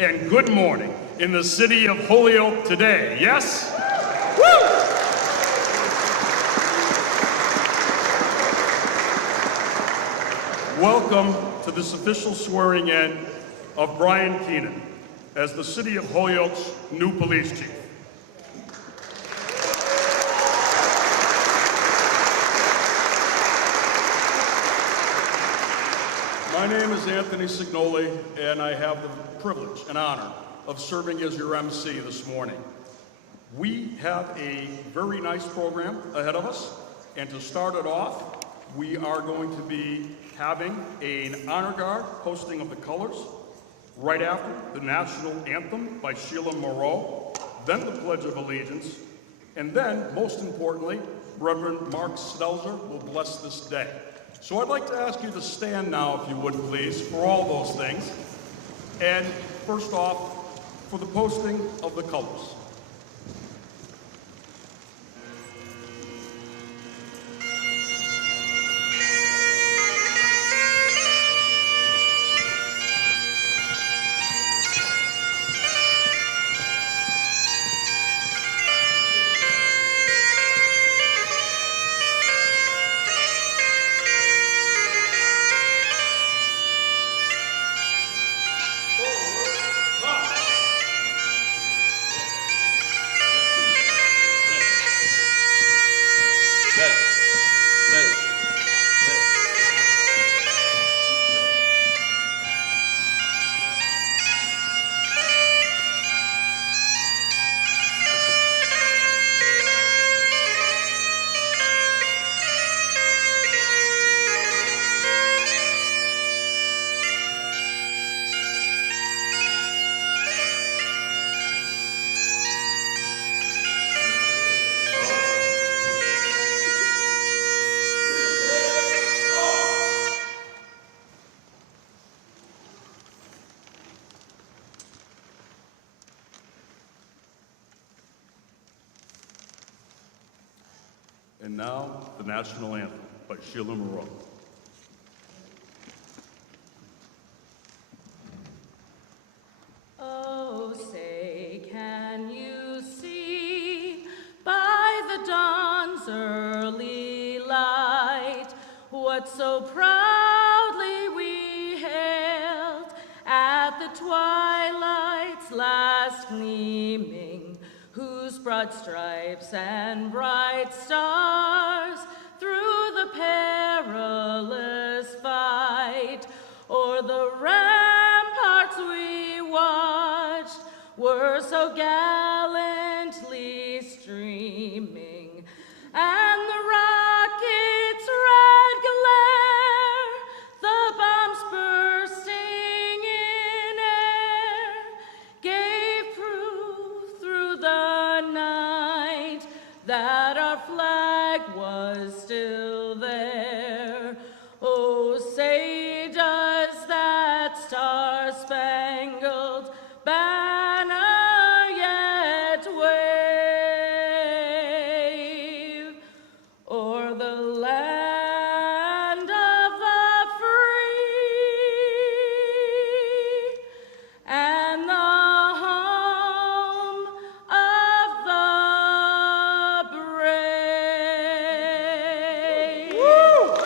and good morning in the city of Holyoke today. Yes? Woo! Welcome to this official swearing in of Brian Keenan as the city of Holyoke's new police chief. My name is Anthony Signoli, and I have the privilege and honor of serving as your MC this morning. We have a very nice program ahead of us, and to start it off, we are going to be having an honor guard posting of the colors, right after the national anthem by Sheila Moreau, then the Pledge of Allegiance, and then, most importantly, Reverend Mark Stelzer will bless this day. So I'd like to ask you to stand now, if you would please, for all those things. And first off, for the posting of the colors. And now, the national anthem by Sheila Moreau. Oh, say, can you see by the dawn's early light what so proudly we hailed at the twilight's last gleaming, whose broad stripes and bright stars through the perilous fight o'er the ramparts we watched were so gallantly streaming, and the rocket's red glare, the bombs bursting in air, gave proof through the night that our flag was still there. Oh, say does that star-spangled banner yet wave o'er the land of the free and the home of the brave? Woo!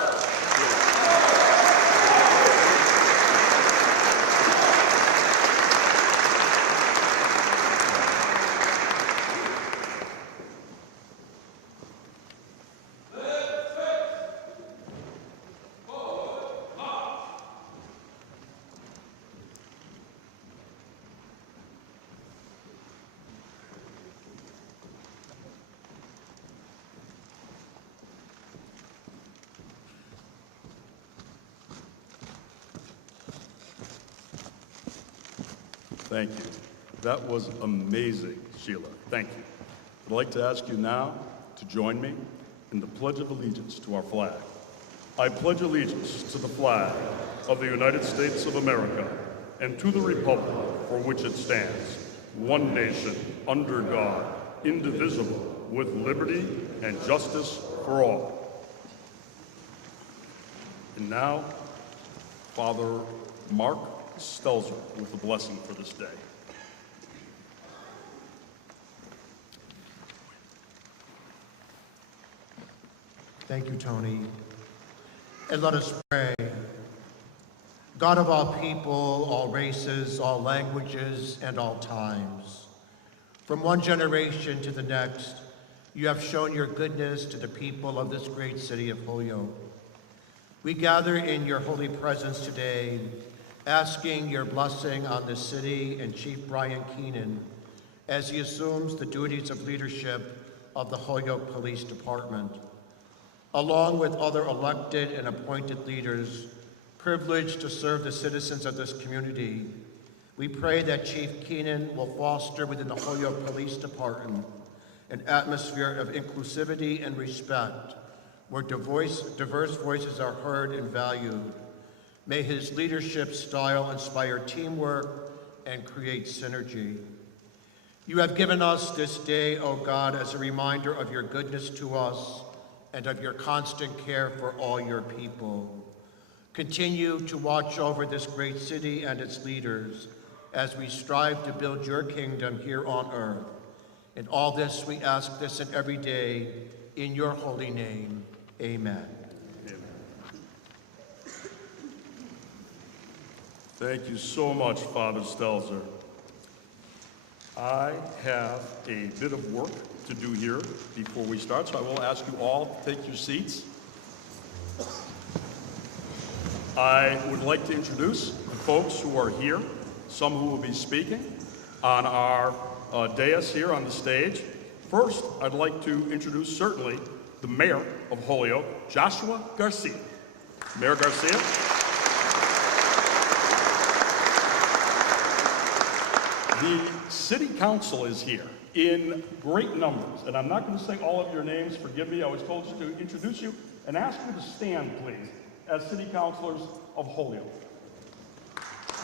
Thank you. That was amazing, Sheila. Thank you. I'd like to ask you now to join me in the Pledge of Allegiance to our flag. I pledge allegiance to the flag of the United States of America and to the republic for which it stands, one nation, under God, indivisible, with liberty and justice for all. And now, Father Mark Stelzer with the blessing for this day. Thank you, Tony. And let us pray. God of all people, all races, all languages, and all times, from one generation to the next, you have shown your goodness to the people of this great city of Holyoke. We gather in your holy presence today, asking your blessing on the city and Chief Brian Keenan as he assumes the duties of leadership of the Holyoke Police Department. Along with other elected and appointed leaders privileged to serve the citizens of this community, we pray that Chief Keenan will foster within the Holyoke Police Department an atmosphere of inclusivity and respect, where diverse voices are heard and valued. May his leadership style inspire teamwork and create synergy. You have given us this day, O God, as a reminder of your goodness to us and of your constant care for all your people. Continue to watch over this great city and its leaders as we strive to build your kingdom here on earth. In all this, we ask this and every day, in your holy name, amen. Thank you so much, Father Stelzer. I have a bit of work to do here before we start, so I will ask you all to take your seats. I would like to introduce the folks who are here, some who will be speaking on our dais here on the stage. First, I'd like to introduce certainly the Mayor of Holyoke, Joshua Garcia. Mayor Garcia. The City Council is here in great numbers, and I'm not going to say all of your names, forgive me, I was told to introduce you and ask you to stand, please, as City Councilors of Holyoke.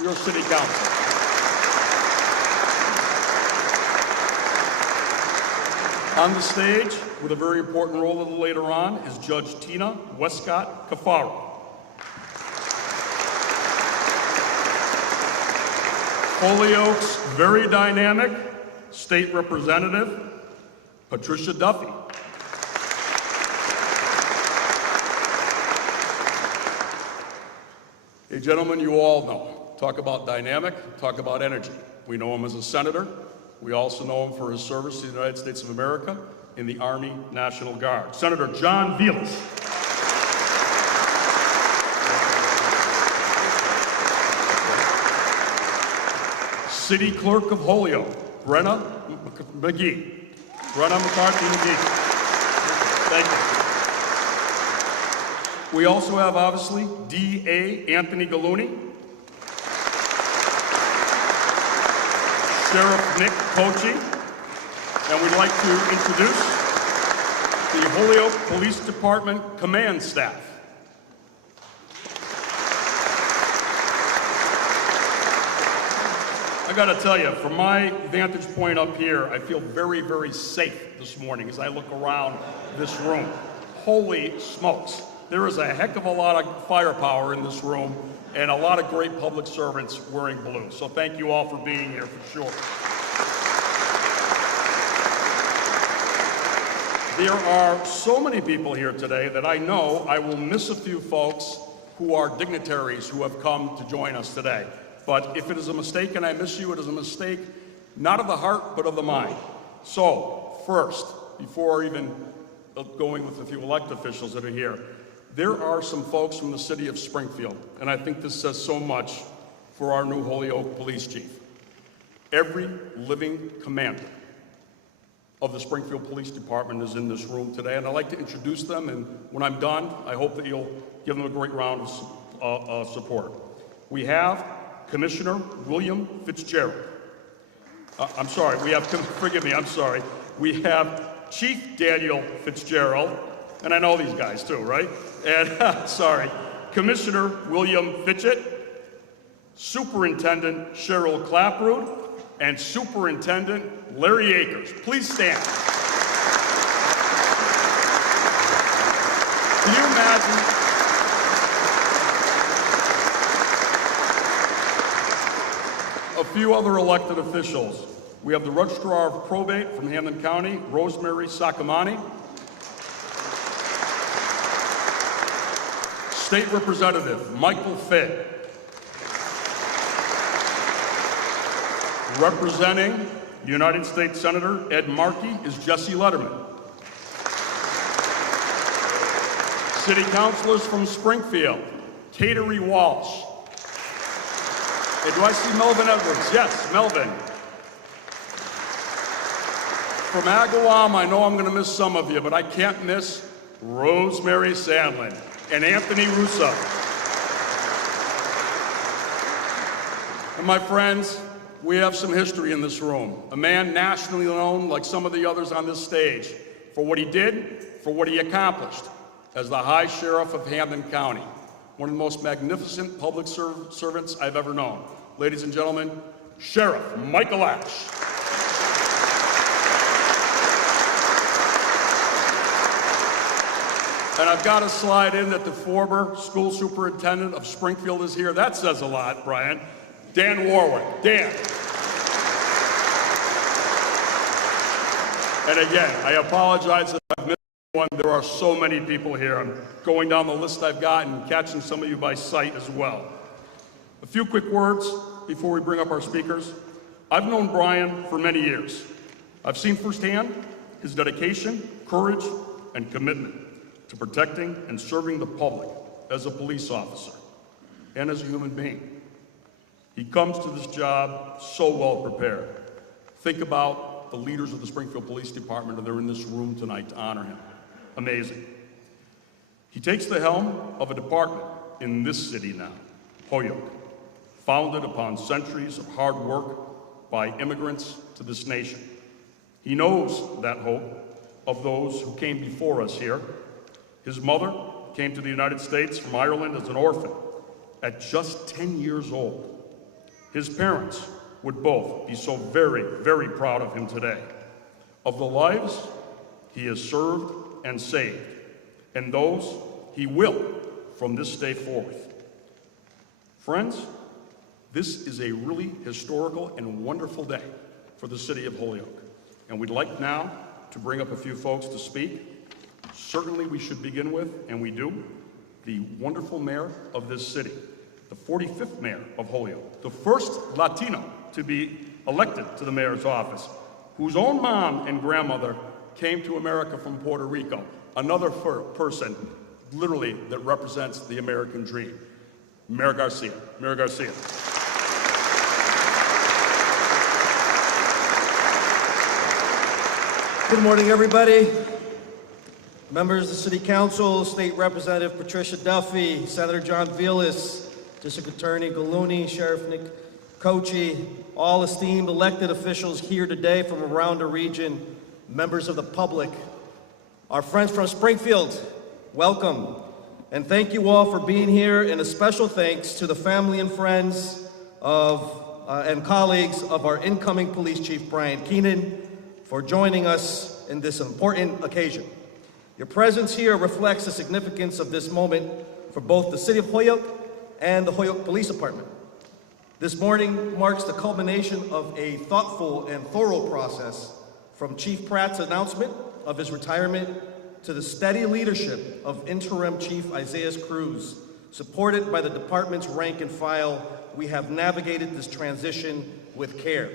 Your City Council. On the stage, with a very important role a little later on, is Judge Tina Westcott Cafaro. Holyoke's very dynamic State Representative, Patricia Duffy. A gentleman you all know. Talk about dynamic, talk about energy. We know him as a senator. We also know him for his service to the United States of America in the Army National Guard. Senator John Vilas. City Clerk of Holyoke, Brenna McGee. Brenna McCarthy McGee. Thank you. We also have, obviously, D.A. Anthony Gallooni. Sheriff Nick Kochi, and we'd like to introduce the Holyoke Police Department Command Staff. I gotta tell you, from my vantage point up here, I feel very, very safe this morning as I look around this room. Holy smokes, there is a heck of a lot of firepower in this room, and a lot of great public servants wearing blue. So thank you all for being here, for sure. There are so many people here today that I know I will miss a few folks who are dignitaries who have come to join us today. But if it is a mistake and I miss you, it is a mistake not of the heart, but of the mind. So first, before even going with a few elected officials that are here, there are some folks from the city of Springfield, and I think this says so much for our new Holyoke police chief. Every living commander of the Springfield Police Department is in this room today, and I'd like to introduce them, and when I'm done, I hope that you'll give them a great round of support. We have Commissioner William Fitzgerald. We have Chief Daniel Fitzgerald, and I know these guys too, right? And, Commissioner William Fitchett, Superintendent Cheryl Clapprood, and Superintendent Larry Akers. Please stand. Can you imagine? few other elected officials. We have the Registrar of Probate from Hampden County, Rosemary Sakamani. State Representative Michael Fay. Representing United States Senator Ed Markey is Jesse Letterman. City Councilors from Springfield, Cateri Walsh. And do I see Melvin Edwards? Yes, Melvin. From Agawam, I know I'm going to miss some of you, but I can't miss Rosemary Sandlin and Anthony Russo. And my friends, we have some history in this room. A man nationally known, like some of the others on this stage, for what he did, for what he accomplished as the High Sheriff of Hampden County. One of the most magnificent public servants I've ever known. Ladies and gentlemen, Sheriff Michael Ash. And I've got to slide in that the former school superintendent of Springfield is here. That says a lot, Brian. Dan Warwick. Dan. And again, I apologize if I've missed one. There are so many people here. I'm going down the list I've got and catching some of you by sight as well. A few quick words before we bring up our speakers. I've known Brian for many years. I've seen firsthand his dedication, courage, and commitment to protecting and serving the public as a police officer and as a human being. He comes to this job so well prepared. Think about the leaders of the Springfield Police Department, and they're in this room tonight to honor him. Amazing. He takes the helm of a department in this city now, Holyoke, founded upon centuries of hard work by immigrants to this nation. He knows that hope of those who came before us here. His mother came to the United States from Ireland as an orphan at just 10 years old. His parents would both be so very, very proud of him today, of the lives he has served and saved, and those he will from this day forth. Friends, this is a really historical and wonderful day for the city of Holyoke, and we'd like now to bring up a few folks to speak. Certainly we should begin with, and we do, the wonderful mayor of this city, the 45th mayor of Holyoke, the first Latino to be elected to the mayor's office, whose own mom and grandmother came to America from Puerto Rico, another person literally that represents the American dream, Mayor Garcia. Mayor Garcia. Good morning, everybody. Members of the City Council, State Representative Patricia Duffy, Senator John Vilas, District Attorney Gallooni, Sheriff Nick Cochi, all esteemed elected officials here today from around the region, members of the public, our friends from Springfield, welcome. And thank you all for being here, and a special thanks to the family and friends of and colleagues of our incoming Police Chief Brian Keenan for joining us in this important occasion. Your presence here reflects the significance of this moment for both the City of Holyoke and the Holyoke Police Department. This morning marks the culmination of a thoughtful and thorough process from Chief Pratt's announcement of his retirement to the steady leadership of Interim Chief Isaiah Cruz. Supported by the department's rank and file, we have navigated this transition with care.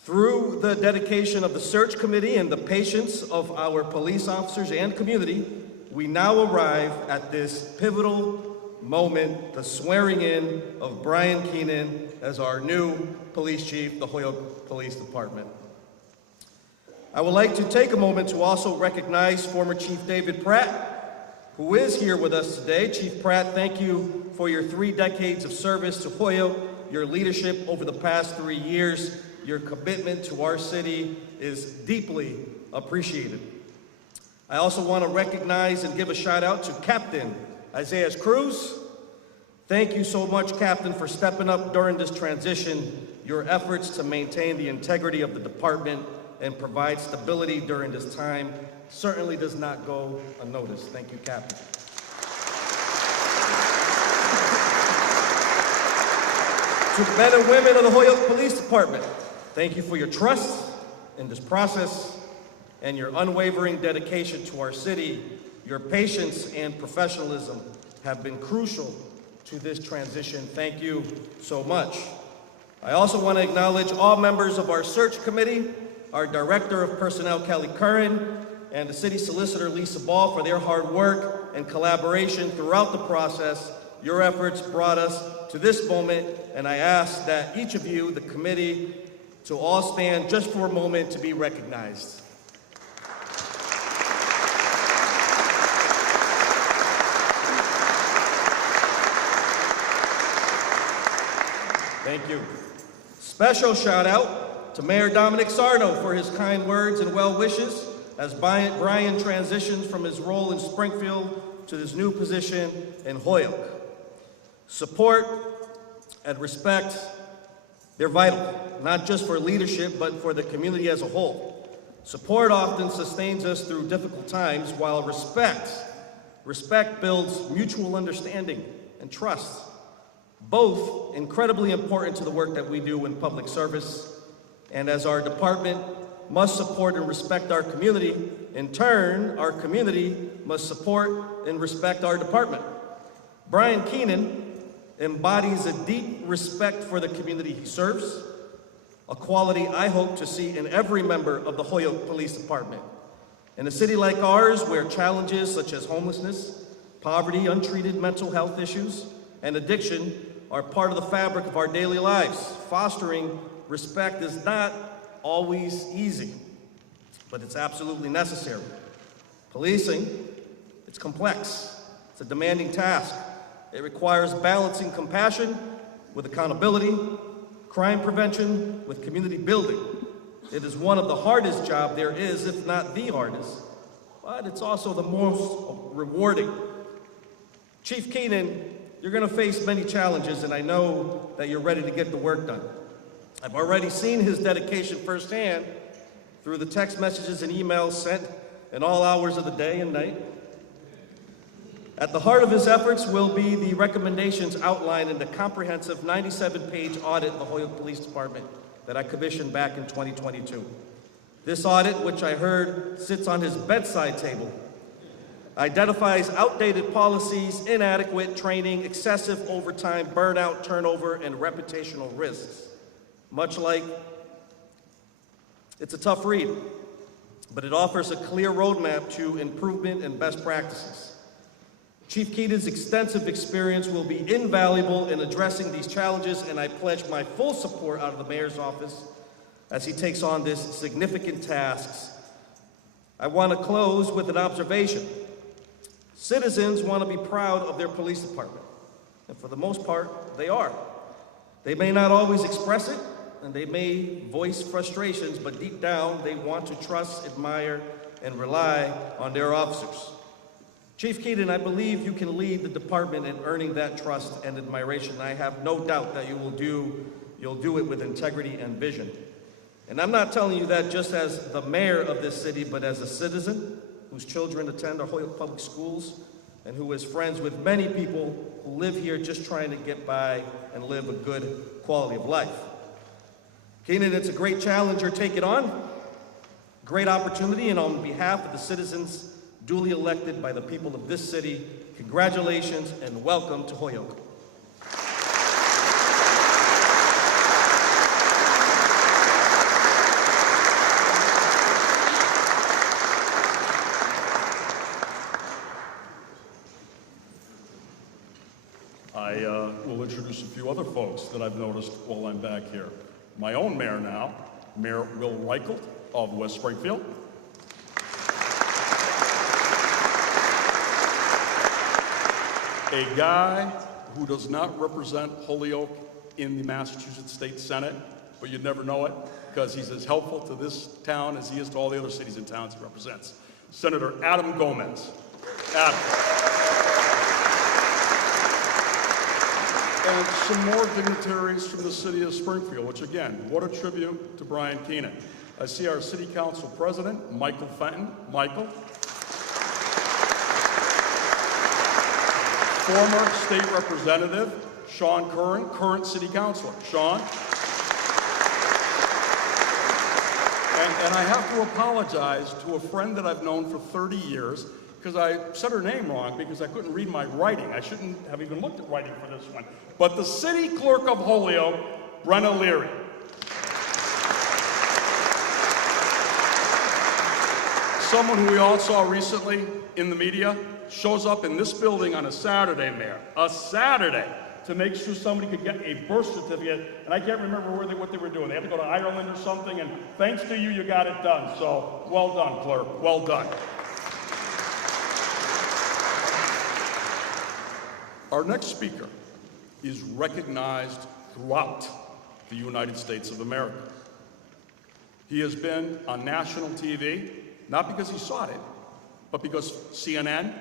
Through the dedication of the search committee and the patience of our police officers and community, we now arrive at this pivotal moment, the swearing in of Brian Keenan as our new police chief, the Holyoke Police Department. I would like to take a moment to also recognize former Chief David Pratt, who is here with us today. Chief Pratt, thank you for your 3 decades of service to Holyoke, your leadership over the past 3 years. Your commitment to our city is deeply appreciated. I also want to recognize and give a shout out to Captain Isaiah Cruz. Thank you so much, Captain, for stepping up during this transition. Your efforts to maintain the integrity of the department and provide stability during this time certainly does not go unnoticed. Thank you, Captain. To the men and women of the Holyoke Police Department, thank you for your trust in this process and your unwavering dedication to our city. Your patience and professionalism have been crucial to this transition. Thank you so much. I also want to acknowledge all members of our search committee, our Director of Personnel, Kelly Curran, and the City Solicitor, Lisa Ball, for their hard work and collaboration throughout the process. Your efforts brought us to this moment, and I ask that each of you, the committee, to all stand just for a moment to be recognized. Thank you. Special shout out to Mayor Dominic Sarno for his kind words and well wishes as Brian transitions from his role in Springfield to his new position in Holyoke. Support and respect, they're vital, not just for leadership, but for the community as a whole. Support often sustains us through difficult times, while respect builds mutual understanding and trust, both incredibly important to the work that we do in public service. And as our department must support and respect our community, in turn, our community must support and respect our department. Brian Keenan embodies a deep respect for the community he serves, a quality I hope to see in every member of the Holyoke Police Department. In a city like ours, where challenges such as homelessness, poverty, untreated mental health issues, and addiction are part of the fabric of our daily lives, fostering respect is not always easy, but it's absolutely necessary. Policing, it's complex. It's a demanding task. It requires balancing compassion with accountability, crime prevention with community building. It is one of the hardest jobs there is, if not the hardest, but it's also the most rewarding. Chief Keenan, you're going to face many challenges, and I know that you're ready to get the work done. I've already seen his dedication firsthand through the text messages and emails sent in all hours of the day and night. At the heart of his efforts will be the recommendations outlined in the comprehensive 97-page audit of the Holyoke Police Department that I commissioned back in 2022. This audit, which I heard sits on his bedside table, identifies outdated policies, inadequate training, excessive overtime, burnout, turnover, and reputational risks. Much like, it's a tough read, but it offers a clear roadmap to improvement and best practices. Chief Keenan's extensive experience will be invaluable in addressing these challenges, and I pledge my full support out of the mayor's office as he takes on this significant task. I want to close with an observation. Citizens want to be proud of their police department, and for the most part, they are. They may not always express it, and they may voice frustrations, but deep down, they want to trust, admire, and rely on their officers. Chief Keenan, I believe you can lead the department in earning that trust and admiration. I have no doubt that you'll do it with integrity and vision. And I'm not telling you that just as the mayor of this city, but as a citizen whose children attend our Holyoke Public Schools and who is friends with many people who live here just trying to get by and live a good quality of life. Keenan, it's a great challenge you're taking on, great opportunity, and on behalf of the citizens duly elected by the people of this city, congratulations and welcome to Holyoke. I will introduce a few other folks that I've noticed while I'm back here. My own mayor now, Mayor Will Reichelt of West Springfield. A guy who does not represent Holyoke in the Massachusetts State Senate, but you'd never know it because he's as helpful to this town as he is to all the other cities and towns he represents. Senator Adam Gomez. Adam. And some more dignitaries from the city of Springfield, which again, what a tribute to Brian Keenan. I see our city council president, Michael Fenton. Michael. Former state representative Sean Curran, current city councilor. Sean. And I have to apologize to a friend that I've known for 30 years because I said her name wrong because I couldn't read my writing. I shouldn't have even looked at writing for this one. But the city clerk of Holyoke, Brenna Leary. Someone who we all saw recently in the media shows up in this building on a Saturday, Mayor. A Saturday. To make sure somebody could get a birth certificate, and I can't remember what they were doing. They had to go to Ireland or something, and thanks to you, you got it done. So, well done, clerk, well done. Our next speaker is recognized throughout the United States of America. He has been on national TV, not because he sought it, but because CNN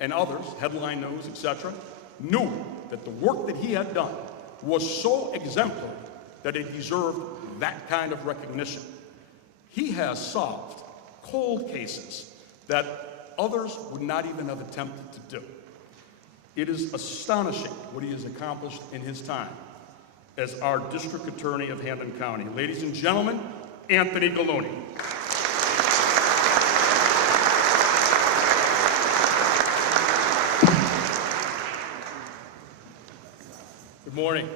and others, Headline News, etc., knew that the work that he had done was so exemplary that it deserved that kind of recognition. He has solved cold cases that others would not even have attempted to do. It is astonishing what he has accomplished in his time as our District Attorney of Hampden County. Ladies and gentlemen, Anthony Gallooni. Good morning.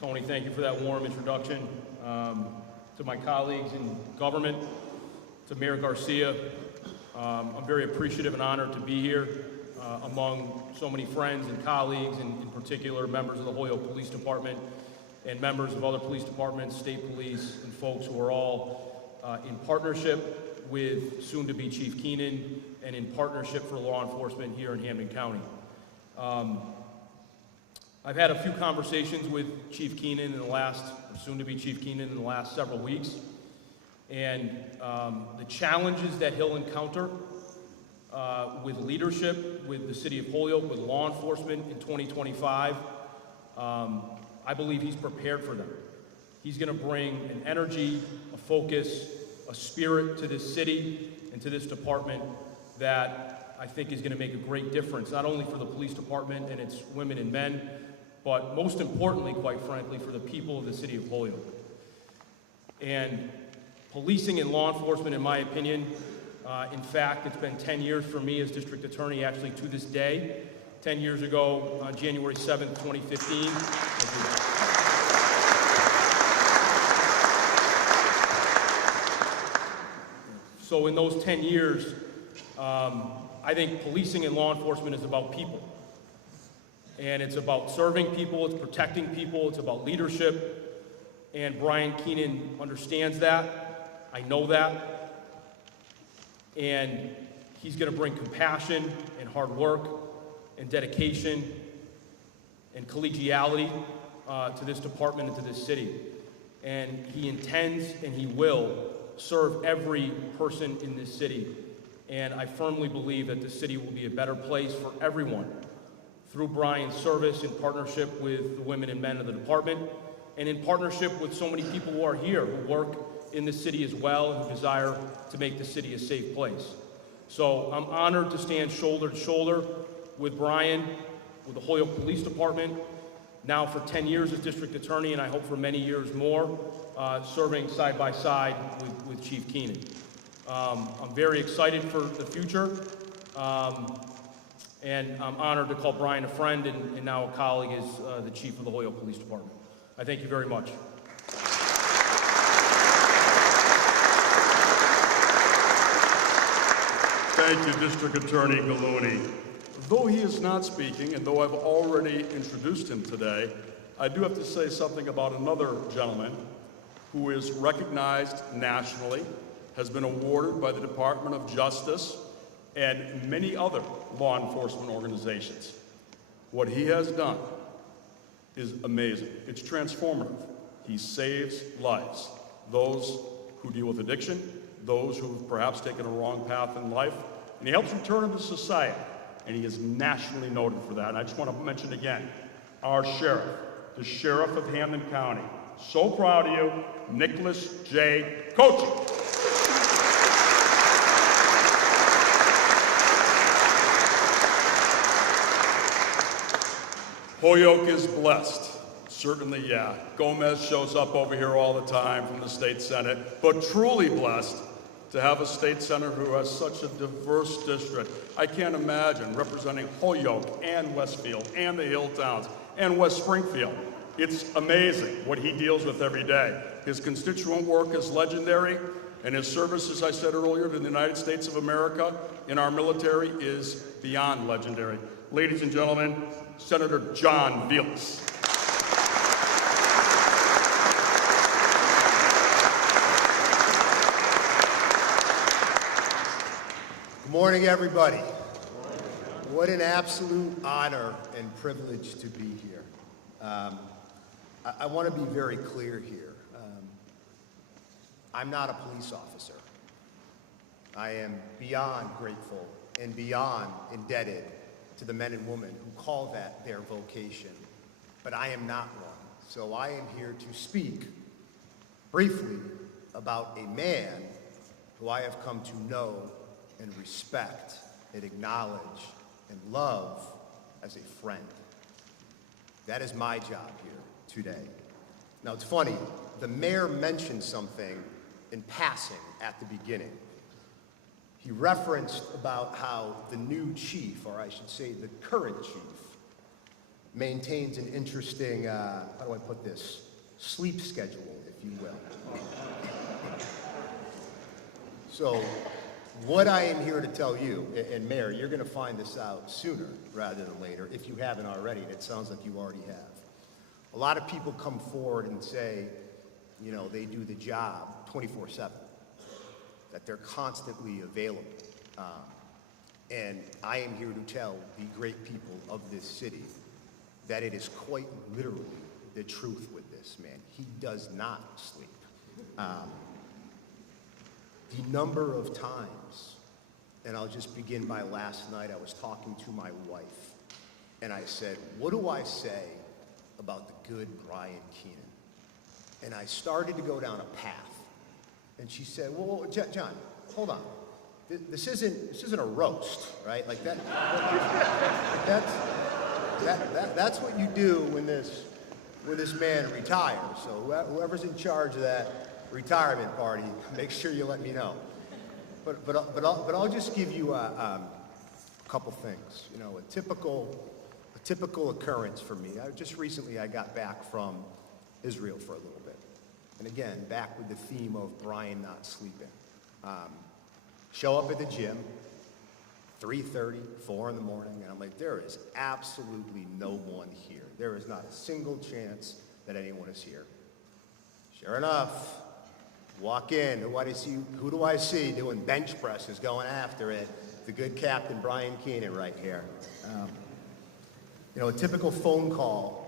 Tony, thank you for that warm introduction. To my colleagues in government, to Mayor Garcia, I'm very appreciative and honored to be here among so many friends and colleagues, and in particular members of the Holyoke Police Department and members of other police departments, state police, and folks who are all in partnership with soon-to-be Chief Keenan and in partnership for law enforcement here in Hampden County. I've had a few conversations with Chief Keenan or soon-to-be Chief Keenan in the last several weeks, and the challenges that he'll encounter with leadership, with the city of Holyoke, with law enforcement in 2025, I believe he's prepared for them. He's going to bring an energy, a focus, a spirit to this city and to this department that I think is going to make a great difference, not only for the police department and its women and men, but most importantly, quite frankly, for the people of the city of Holyoke. And policing and law enforcement, in my opinion, in fact, it's been 10 years for me as district attorney, actually to this day. 10 years ago, on January 7th, 2015. So in those 10 years, I think policing and law enforcement is about people. And it's about serving people, it's protecting people, it's about leadership. And Brian Keenan understands that. I know that. And he's going to bring compassion and hard work and dedication and collegiality to this department and to this city. And he intends and he will serve every person in this city. And I firmly believe that the city will be a better place for everyone through Brian's service in partnership with the women and men of the department, and in partnership with so many people who are here, who work in the city as well, and who desire to make the city a safe place. So I'm honored to stand shoulder to shoulder with Brian, with the Holyoke Police Department, now for 10 years as district attorney, and I hope for many years more, serving side by side with Chief Keenan. I'm very excited for the future. And I'm honored to call Brian a friend and now a colleague as the chief of the Holyoke Police Department. I thank you very much. Thank you, District Attorney Gallooni. Though he is not speaking, and though I've already introduced him today, I do have to say something about another gentleman who is recognized nationally, has been awarded by the Department of Justice and many other law enforcement organizations. What he has done is amazing. It's transformative. He saves lives. Those who deal with addiction, those who have perhaps taken a wrong path in life, and he helps return them to society. And he is nationally noted for that. And I just want to mention again, our sheriff, the sheriff of Hampden County. So proud of you, Nicholas J. Coachy. Holyoke is blessed. Certainly, yeah. Gomez shows up over here all the time from the state senate, but truly blessed to have a state senator who has such a diverse district. I can't imagine representing Holyoke and Westfield and the Hill Towns and West Springfield. It's amazing what he deals with every day. His constituent work is legendary, and his service, as I said earlier, to the United States of America in our military is beyond legendary. Ladies and gentlemen, Senator John Vilas. Good morning, everybody. What an absolute honor and privilege to be here. I want to be very clear here. I'm not a police officer. I am beyond grateful and beyond indebted to the men and women who call that their vocation, but I am not one. So I am here to speak briefly about a man who I have come to know and respect and acknowledge and love as a friend. That is my job here today. Now it's funny, the mayor mentioned something in passing at the beginning. He referenced about how the new chief, or I should say the current chief, maintains an interesting, how do I put this, sleep schedule, if you will. So what I am here to tell you, and Mayor, you're gonna find this out sooner rather than later, if you haven't already, and it sounds like you already have. A lot of people come forward and say, you know, they do the job 24/7, that they're constantly available. And I am here to tell the great people of this city that it is quite literally the truth with this man. He does not sleep. The number of times, and I'll just begin by last night, I was talking to my wife, and I said, what do I say about the good Brian Keenan? And I started to go down a path. And she said, well, John, hold on. This isn't a roast, right? Like that's what you do when this man retires. So whoever's in charge of that retirement party, make sure you let me know. But I'll just give you a couple things. You know, a typical occurrence for me. Just recently I got back from Israel for a little bit. And again, back with the theme of Brian not sleeping. Show up at the gym, 3:30, 4 in the morning, and I'm like, there is absolutely no one here. There is not a single chance that anyone is here. Sure enough, walk in, who do I see doing bench presses, going after it? The good Captain Brian Keenan right here. You know, a typical phone call,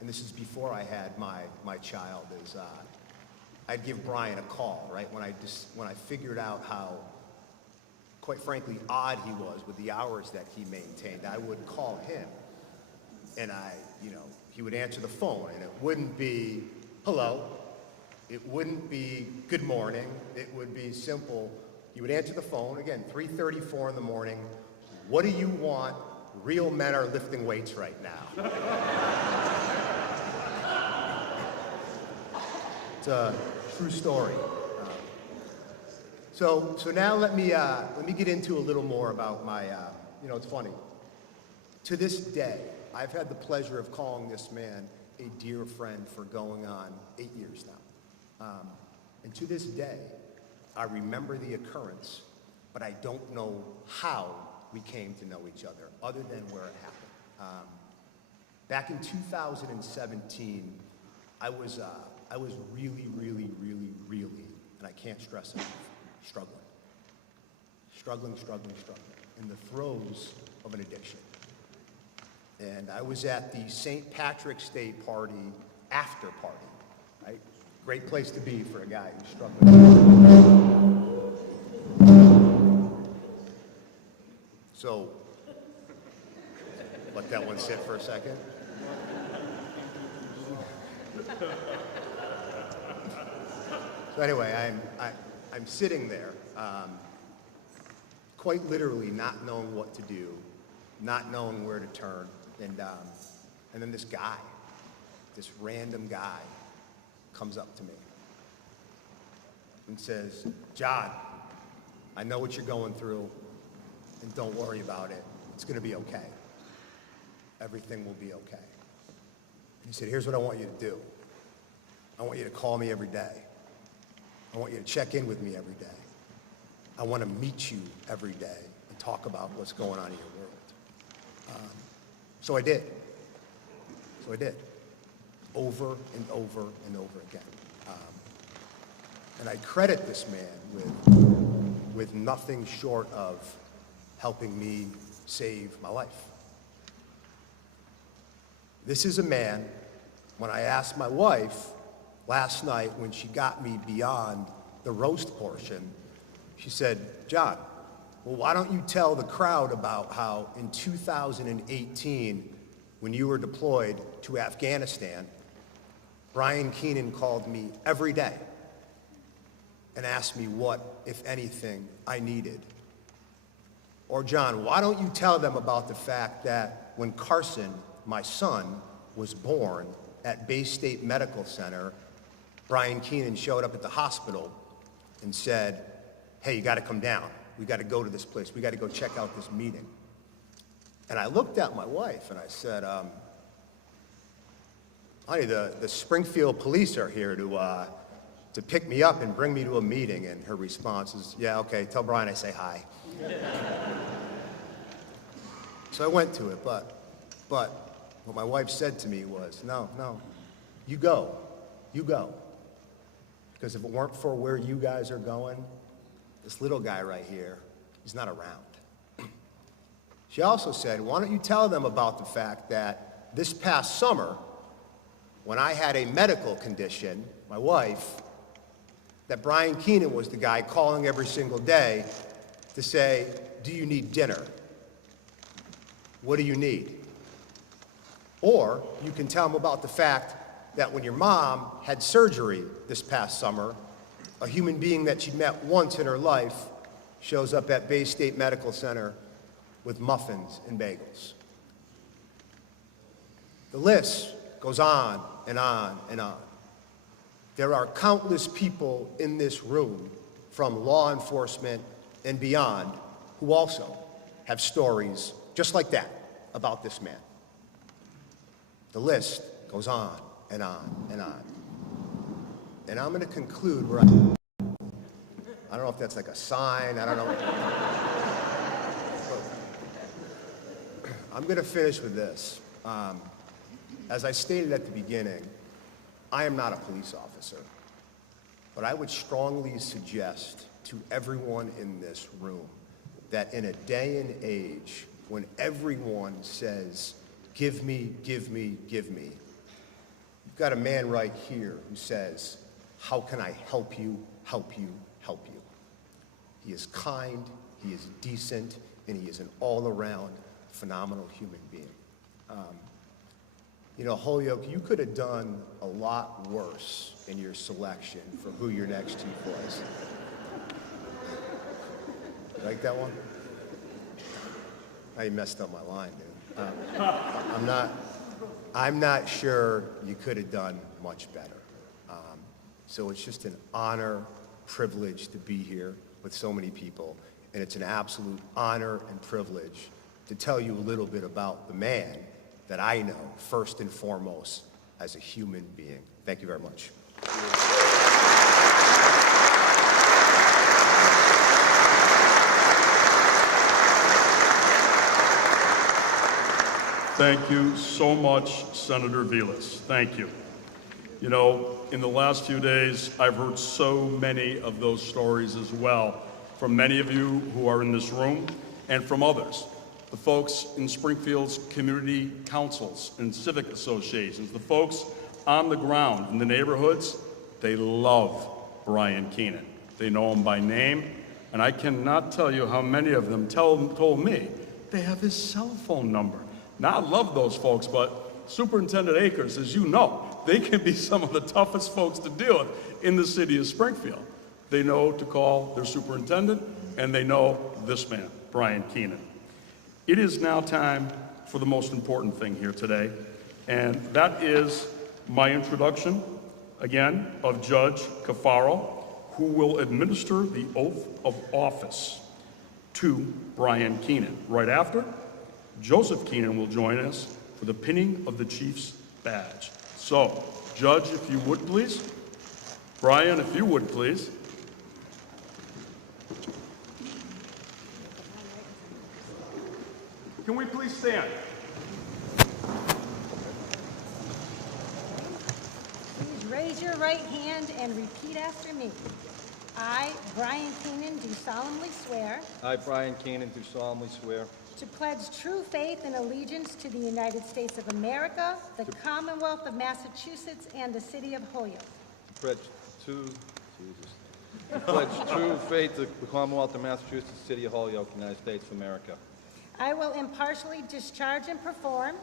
and this is before I had my child, is I'd give Brian a call, right? When I figured out how, quite frankly, odd he was with the hours that he maintained, I would call him, and he would answer the phone, and it wouldn't be hello, it wouldn't be good morning, it would be simple. He would answer the phone, again, 3:30, 4 in the morning. What do you want? Real men are lifting weights right now. It's a true story. So now let me get into a little more about my, it's funny. To this day, I've had the pleasure of calling this man a dear friend for going on 8 years now. And to this day, I remember the occurrence, but I don't know how we came to know each other than where it happened. Back in 2017, I was really, and I can't stress enough, struggling in the throes of an addiction. And I was at the St. Patrick's Day party, after party, right? Great place to be for a guy who's struggling. So, let that one sit for a second. So anyway, I'm sitting there, quite literally not knowing what to do, not knowing where to turn, and And then this guy, this random guy, comes up to me and says, John, I know what you're going through, and don't worry about it. It's going to be okay. Everything will be okay. He said, here's what I want you to do. I want you to call me every day. I want you to check in with me every day. I want to meet you every day and talk about what's going on in your world. So I did. Over and over and over again. And I credit this man with nothing short of helping me save my life. This is a man, when I asked my wife last night when she got me beyond the roast portion, she said, John, well, why don't you tell the crowd about how in 2018, when you were deployed to Afghanistan, Brian Keenan called me every day and asked me what, if anything, I needed. Or John, why don't you tell them about the fact that when Carson, my son, was born at Bay State Medical Center, Brian Keenan showed up at the hospital and said, hey, you gotta come down. We gotta go to this place. We gotta go check out this meeting. And I looked at my wife and I said, honey, the Springfield police are here to pick me up and bring me to a meeting. And her response is, yeah, okay, tell Brian I say hi. So I went to it, but what my wife said to me was, no, you go. Because if it weren't for where you guys are going, this little guy right here, he's not around. She also said, why don't you tell them about the fact that this past summer, when I had a medical condition, my wife, that Brian Keenan was the guy calling every single day to say, do you need dinner? What do you need? Or you can tell them about the fact that when your mom had surgery this past summer, a human being that she'd met once in her life shows up at Bay State Medical Center with muffins and bagels. The list goes on and on and on. There are countless people in this room, from law enforcement and beyond, who also have stories just like that about this man. The list goes on and on and on. And I'm going to conclude where I don't know if that's like a sign, I don't know. I'm going to finish with this. As I stated at the beginning, I am not a police officer, but I would strongly suggest to everyone in this room that in a day and age when everyone says, give me, give me, give me, you've got a man right here who says, how can I help you, help you, help you? He is kind, he is decent, and he is an all-around phenomenal human being. You know, Holyoke, you could have done a lot worse in your selection for who your next chief was. You like that one? I messed up my line, dude. I'm not sure you could have done much better. So it's just an honor, privilege to be here with so many people, and it's an absolute honor and privilege to tell you a little bit about the man that I know first and foremost as a human being. Thank you very much. Thank you so much, Senator Vilas. Thank you. You know, in the last few days, I've heard so many of those stories as well from many of you who are in this room and from others. The folks in Springfield's community councils and civic associations, the folks on the ground in the neighborhoods, they love Brian Keenan. They know him by name, and I cannot tell you how many of them told me they have his cell phone number. Now, I love those folks, but Superintendent Akers, as you know, they can be some of the toughest folks to deal with in the city of Springfield. They know to call their superintendent, and they know this man, Brian Keenan. It is now time for the most important thing here today, And that is my introduction, again, of Judge Cafaro, who will administer the oath of office to Brian Keenan. Right after, Joseph Keenan will join us for the pinning of the chief's badge. So, Judge, if you would please. Brian, if you would please. Can we please stand? Please raise your right hand and repeat after me. I, Brian Keenan, do solemnly swear I, Brian Keenan, do solemnly swear to pledge true faith and allegiance to the United States of America, the Commonwealth of Massachusetts, and the city of Holyoke. to pledge true faith to the Commonwealth of Massachusetts, City of Holyoke, United States of America. I will impartially discharge and perform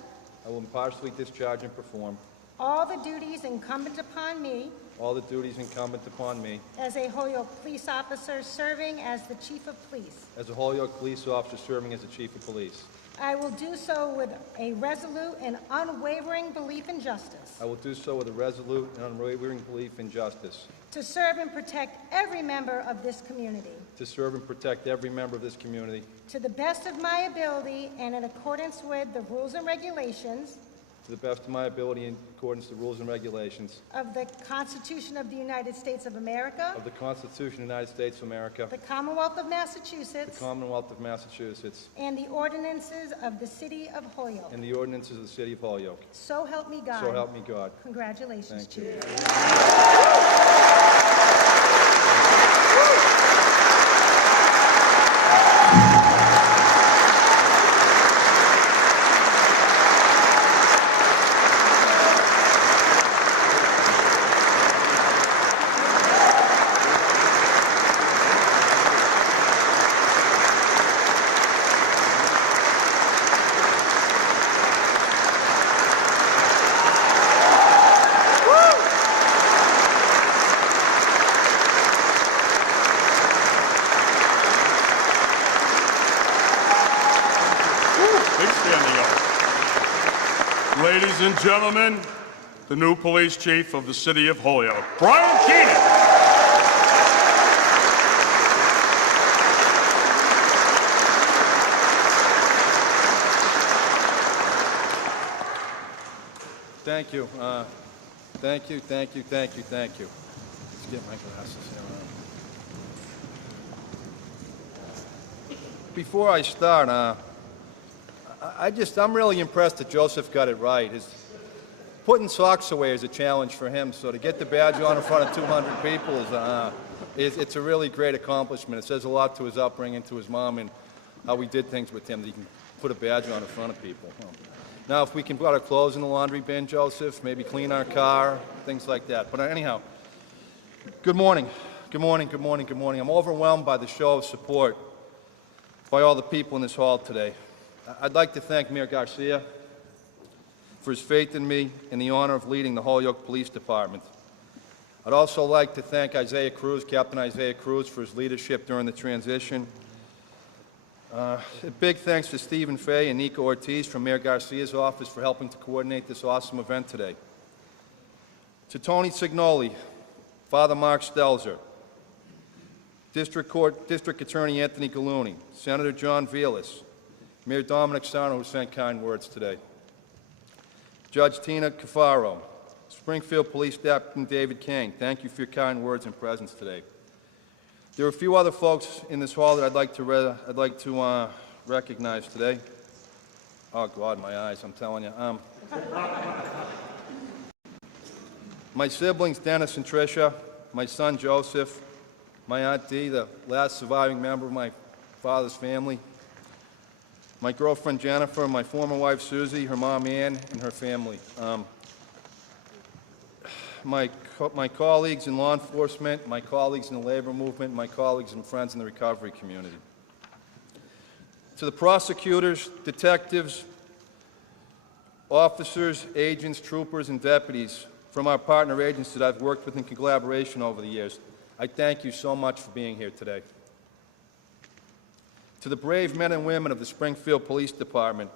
I will impartially discharge and perform all the duties incumbent upon me all the duties incumbent upon me as a Holyoke police officer serving as the chief of police. as a Holyoke police officer serving as the chief of police. I will do so with a resolute and unwavering belief in justice, I will do so with a resolute and unwavering belief in justice, to serve and protect every member of this community, to serve and protect every member of this community to the best of my ability and in accordance with the rules and regulations to the best of my ability in accordance with the rules and regulations of the Constitution of the United States of America, of the Constitution of the United States of America, the Commonwealth of the Massachusetts, Commonwealth of Massachusetts, and the ordinances of the city of Holyoke. and the ordinances of the City of Holyoke. So help me God. So help me God. Congratulations, Thank you. Chief. Big standing ovation. Ladies and gentlemen, the new police chief of the city of Holyoke, Brian Keenan. Thank you. Thank you, thank you, thank you, thank you. Let's get my glasses here. Before I start, I'm really impressed that Joseph got it right. Putting socks away is a challenge for him, so to get the badge on in front of 200 people it's a really great accomplishment. It says a lot to his upbringing, to his mom, and how we did things with him, that he can put a badge on in front of people. Now, if we can put our clothes in the laundry bin, Joseph, maybe clean our car, things like that. But anyhow, good morning. Good morning, good morning, good morning. I'm overwhelmed by the show of support by all the people in this hall today. I'd like to thank Mayor Garcia for his faith in me and the honor of leading the Holyoke Police Department. I'd also like to thank Isaiah Cruz, Captain Isaiah Cruz, for his leadership during the transition. A big thanks to Stephen Fay and Nico Ortiz from Mayor Garcia's office for helping to coordinate this awesome event today. To Tony Signoli, Father Mark Stelzer, District Attorney Anthony Gallooni, Senator John Vilas, Mayor Dominic Sarno, who sent kind words today, Judge Tina Cafaro, Springfield Police Captain David Kane, thank you for your kind words and presence today. There are a few other folks in this hall that I'd like to recognize today. Oh God, my eyes! I'm telling you. My siblings Dennis and Tricia, my son Joseph, my Aunt Dee, the last surviving member of my father's family, my girlfriend Jennifer, my former wife Susie, her mom Ann, and her family. My colleagues in law enforcement, my colleagues in the labor movement, my colleagues and friends in the recovery community. To the prosecutors, detectives, officers, agents, troopers, and deputies from our partner agencies that I've worked with in collaboration over the years, I thank you so much for being here today. To the brave men and women of the Springfield Police Department,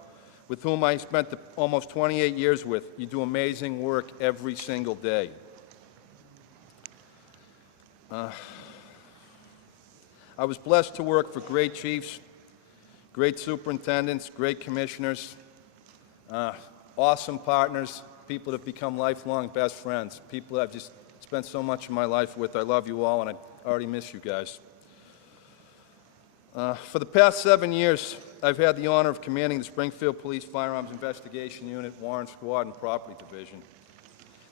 with whom I spent almost 28 years with. You do amazing work every single day. I was blessed to work for great chiefs, great superintendents, great commissioners, awesome partners, people that have become lifelong best friends, people that I've just spent so much of my life with. I love you all, and I already miss you guys. For the past 7 years, I've had the honor of commanding the Springfield Police Firearms Investigation Unit, Warrant Squad, and Property Division.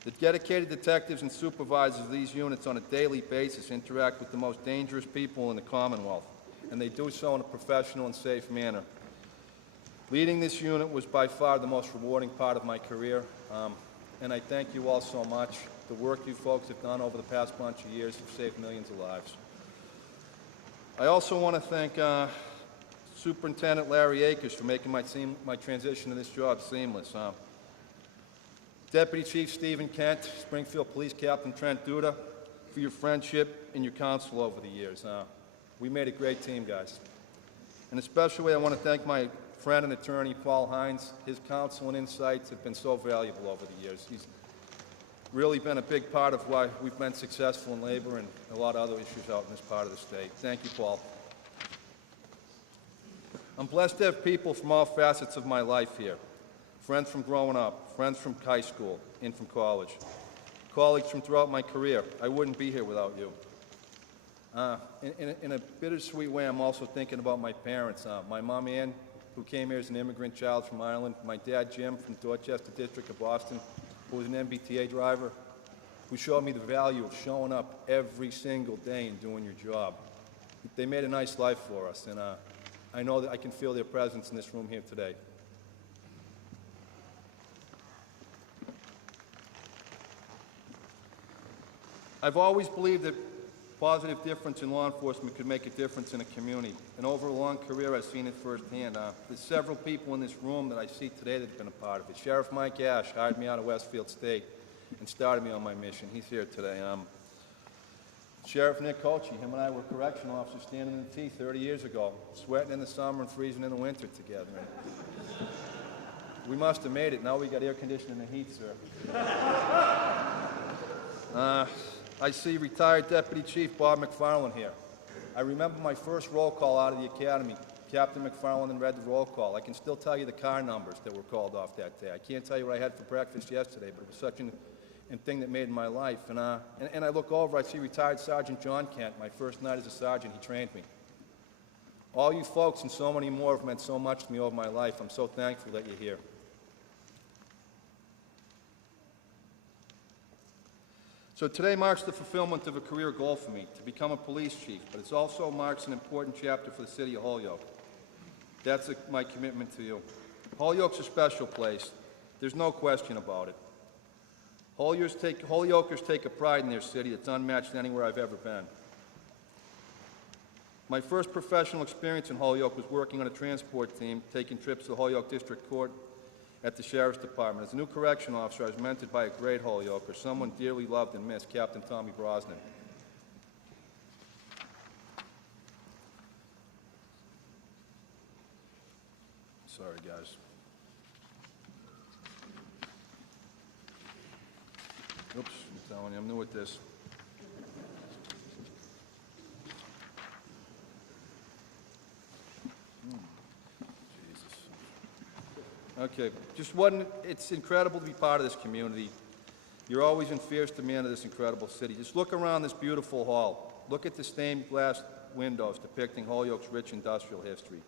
The dedicated detectives and supervisors of these units on a daily basis interact with the most dangerous people in the Commonwealth, and they do so in a professional and safe manner. Leading this unit was by far the most rewarding part of my career, and I thank you all so much. The work you folks have done over the past bunch of years have saved millions of lives. I also want to thank Superintendent Larry Akers for making my transition to this job seamless. Deputy Chief Stephen Kent, Springfield Police Captain Trent Duda, for your friendship and your counsel over the years. We made a great team, guys. In a special way, I want to thank my friend and attorney, Paul Hines. His counsel and insights have been so valuable over the years. He's really been a big part of why we've been successful in labor and a lot of other issues out in this part of the state. Thank you, Paul. I'm blessed to have people from all facets of my life here. Friends from growing up, friends from high school and from college, colleagues from throughout my career. I wouldn't be here without you. In a bittersweet way, I'm also thinking about my parents. My mom, Ann, who came here as an immigrant child from Ireland. My dad, Jim, from Dorchester District of Boston, who was an MBTA driver, who showed me the value of showing up every single day and doing your job. They made a nice life for us, and I know that I can feel their presence in this room here today. I've always believed that positive difference in law enforcement could make a difference in a community. And over a long career, I've seen it firsthand. There's several people in this room that I see today that have been a part of it. Sheriff Mike Ash hired me out of Westfield State and started me on my mission. He's here today. Sheriff Nick Coachy, him and I were correctional officers standing in the T 30 years ago, sweating in the summer and freezing in the winter together. We must have made it. Now we got air conditioning and heat, sir. I see retired Deputy Chief Bob McFarland here. I remember my first roll call out of the academy. Captain McFarland read the roll call. I can still tell you the car numbers that were called off that day. I can't tell you what I had for breakfast yesterday, but it was such a thing that made my life. And I look over, I see retired Sergeant John Kent. My first night as a sergeant, he trained me. All you folks and so many more have meant so much to me over my life. I'm so thankful that you're here. So today marks the fulfillment of a career goal for me, to become a police chief, but it also marks an important chapter for the city of Holyoke. That's my commitment to you. Holyoke's a special place. There's no question about it. Holyokers take a pride in their city that's unmatched anywhere I've ever been. My first professional experience in Holyoke was working on a transport team, taking trips to the Holyoke District Court at the Sheriff's Department. As a new correctional officer, I was mentored by a great Holyoker, someone dearly loved and missed, Captain Tommy Brosnan. Sorry, guys. Oops, I'm telling you, I'm new at this. Okay, it's incredible to be part of this community. You're always in fierce demand of this incredible city. Just look around this beautiful hall. Look at the stained glass windows depicting Holyoke's rich industrial history.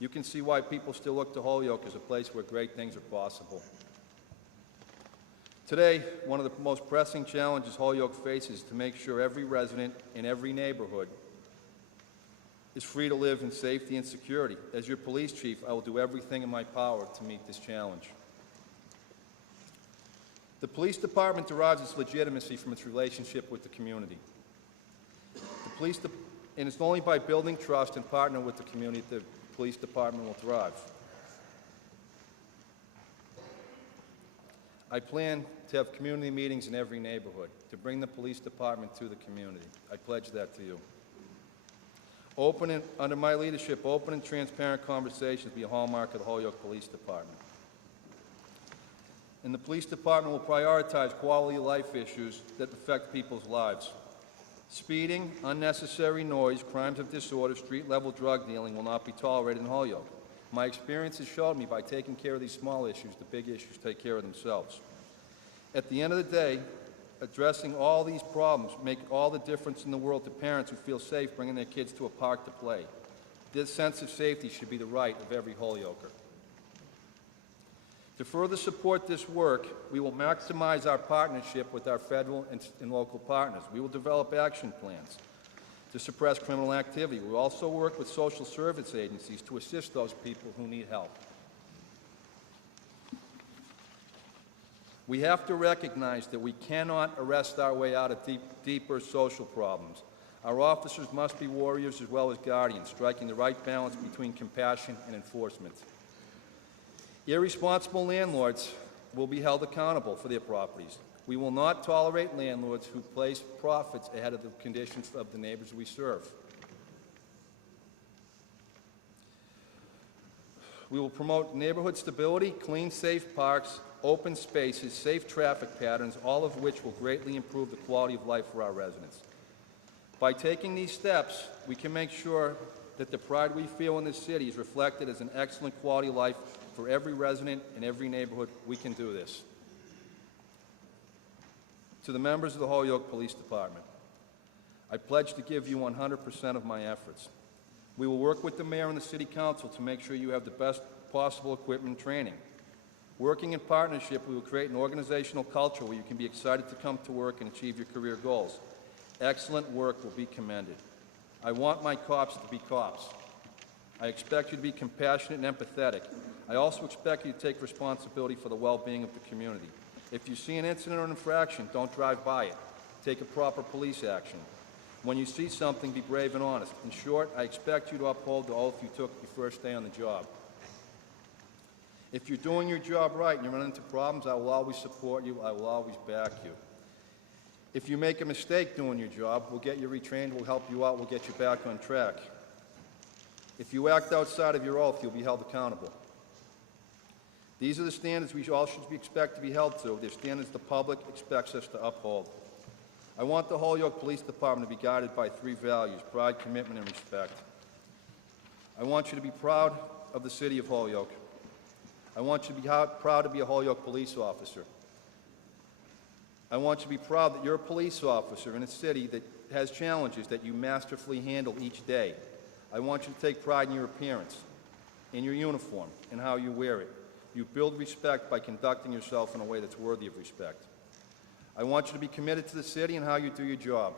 You can see why people still look to Holyoke as a place where great things are possible. Today, one of the most pressing challenges Holyoke faces is to make sure every resident in every neighborhood is free to live in safety and security. As your police chief, I will do everything in my power to meet this challenge. The police department derives its legitimacy from its relationship with the community. And it's only by building trust and partnering with the community that the police department will thrive. I plan to have community meetings in every neighborhood to bring the police department to the community. I pledge that to you. Under my leadership, open and transparent conversations will be a hallmark of the Holyoke Police Department. And the police department will prioritize quality of life issues that affect people's lives. Speeding, unnecessary noise, crimes of disorder, street-level drug dealing will not be tolerated in Holyoke. My experience has showed me by taking care of these small issues, the big issues take care of themselves. At the end of the day, addressing all these problems make all the difference in the world to parents who feel safe bringing their kids to a park to play. This sense of safety should be the right of every Holyoker. To further support this work, we will maximize our partnership with our federal and local partners. We will develop action plans to suppress criminal activity. We will also work with social service agencies to assist those people who need help. We have to recognize that we cannot arrest our way out of deeper social problems. Our officers must be warriors as well as guardians, striking the right balance between compassion and enforcement. Irresponsible landlords will be held accountable for their properties. We will not tolerate landlords who place profits ahead of the conditions of the neighbors we serve. We will promote neighborhood stability, clean, safe parks, open spaces, safe traffic patterns, all of which will greatly improve the quality of life for our residents. By taking these steps, we can make sure that the pride we feel in this city is reflected as an excellent quality of life for every resident in every neighborhood. We can do this. To the members of the Holyoke Police Department, I pledge to give you 100% of my efforts. We will work with the mayor and the city council to make sure you have the best possible equipment and training. Working in partnership, we will create an organizational culture where you can be excited to come to work and achieve your career goals. Excellent work will be commended. I want my cops to be cops. I expect you to be compassionate and empathetic. I also expect you to take responsibility for the well-being of the community. If you see an incident or an infraction, don't drive by it. Take a proper police action. When you see something, be brave and honest. In short, I expect you to uphold the oath you took your first day on the job. If you're doing your job right and you run into problems, I will always support you. I will always back you. If you make a mistake doing your job, we'll get you retrained, we'll help you out, we'll get you back on track. If you act outside of your oath, you'll be held accountable. These are the standards we all should expect to be held to. They're standards the public expects us to uphold. I want the Holyoke Police Department to be guided by 3 values: pride, commitment, and respect. I want you to be proud of the city of Holyoke. I want you to be proud to be a Holyoke police officer. I want you to be proud that you're a police officer in a city that has challenges that you masterfully handle each day. I want you to take pride in your appearance, in your uniform, and how you wear it. You build respect by conducting yourself in a way that's worthy of respect. I want you to be committed to the city and how you do your job.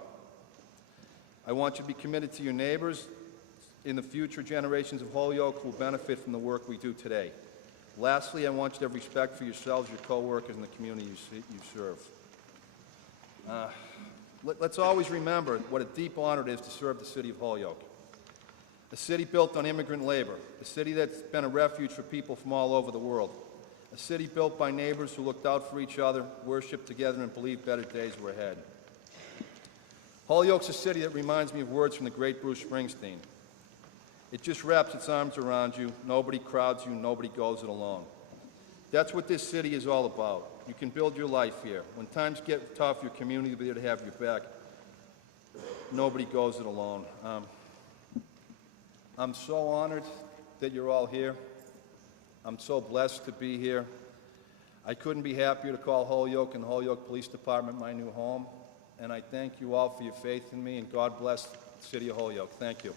I want you to be committed to your neighbors in the future generations of Holyoke who will benefit from the work we do today. Lastly, I want you to have respect for yourselves, your co-workers, and the community you serve. Let's always remember what a deep honor it is to serve the city of Holyoke. A city built on immigrant labor, a city that's been a refuge for people from all over the world, a city built by neighbors who looked out for each other, worshiped together, and believed better days were ahead. Holyoke's a city that reminds me of words from the great Bruce Springsteen. It just wraps its arms around you, nobody crowds you, nobody goes it alone. That's what this city is all about. You can build your life here. When times get tough, your community will be there to have your back. Nobody goes it alone. I'm so honored that you're all here. I'm so blessed to be here. I couldn't be happier to call Holyoke and the Holyoke Police Department my new home. And I thank you all for your faith in me, and God bless the city of Holyoke. Thank you.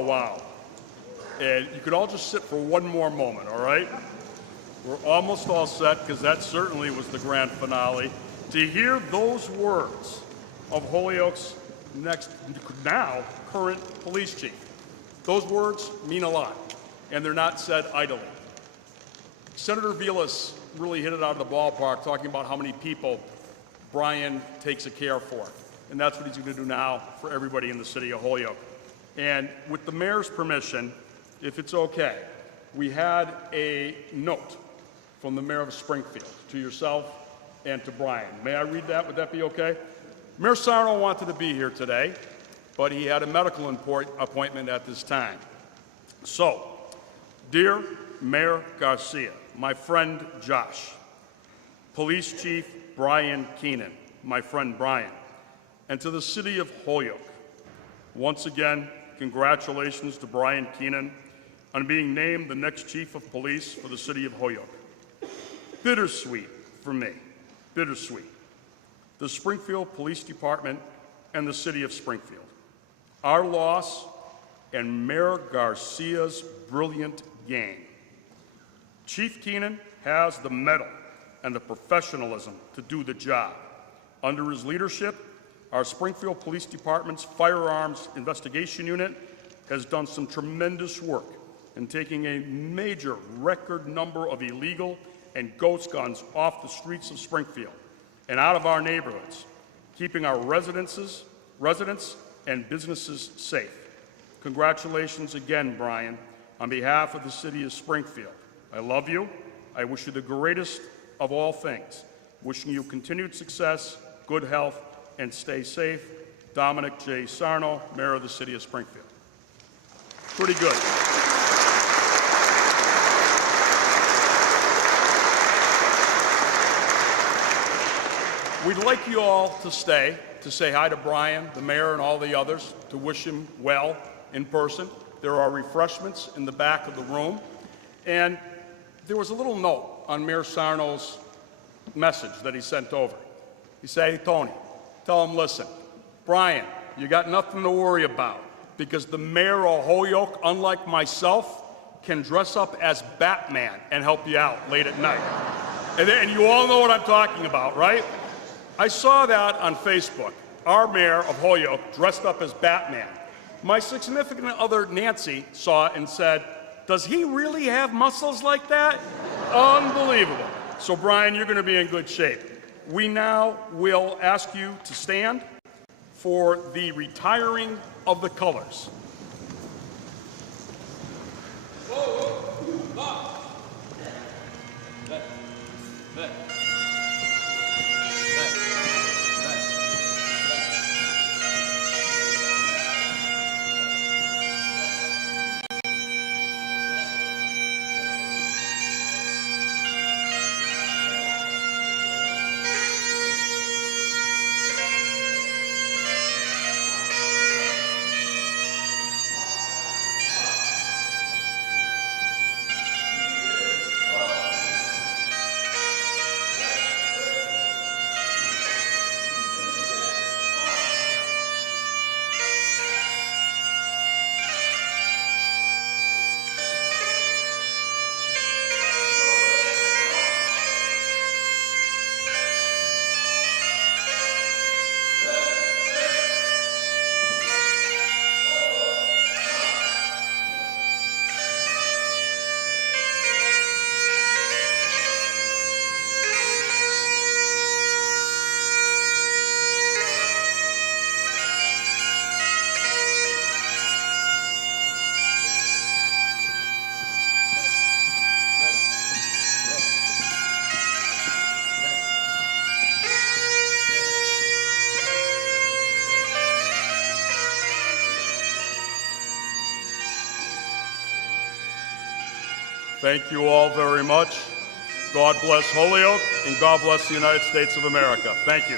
Wow. And you could all just sit for one more moment, all right? We're almost all set, because that certainly was the grand finale. To hear those words of Holyoke's now current police chief, those words mean a lot, and they're not said idly. Senator Vilas really hit it out of the ballpark talking about how many people Brian takes a care for. And that's what he's going to do now for everybody in the city of Holyoke. And with the mayor's permission, if it's okay, we had a note from the mayor of Springfield to yourself and to Brian. May I read that? Would that be okay? Mayor Sarno wanted to be here today, but he had a medical appointment at this time. So, dear Mayor Garcia, my friend Josh, Police Chief Brian Keenan, my friend Brian, and to the city of Holyoke, once again, congratulations to Brian Keenan on being named the next chief of police for the city of Holyoke. Bittersweet for me, bittersweet. The Springfield Police Department and the city of Springfield. Our loss and Mayor Garcia's brilliant game. Chief Keenan has the mettle and the professionalism to do the job. Under his leadership, our Springfield Police Department's Firearms Investigation Unit has done some tremendous work in taking a major record number of illegal and ghost guns off the streets of Springfield and out of our neighborhoods, keeping our residents and businesses safe. Congratulations again, Brian, on behalf of the city of Springfield. I love you. I wish you the greatest of all things. Wishing you continued success, good health, and stay safe. Dominic J. Sarno, Mayor of the city of Springfield. Pretty good. We'd like you all to stay to say hi to Brian, the mayor, and all the others, to wish him well in person. There are refreshments in the back of the room. And there was a little note on Mayor Sarno's message that he sent over. He said, hey, Tony, tell him, listen, Brian, you got nothing to worry about because the mayor of Holyoke, unlike myself, can dress up as Batman and help you out late at night. And you all know what I'm talking about, right? I saw that on Facebook. Our mayor of Holyoke dressed up as Batman. My significant other, Nancy, saw it and said, does he really have muscles like that? Unbelievable. So, Brian, you're going to be in good shape. We now will ask you to stand for the retiring of the colors. Thank you all very much. God bless Holyoke, and God bless the United States of America. Thank you.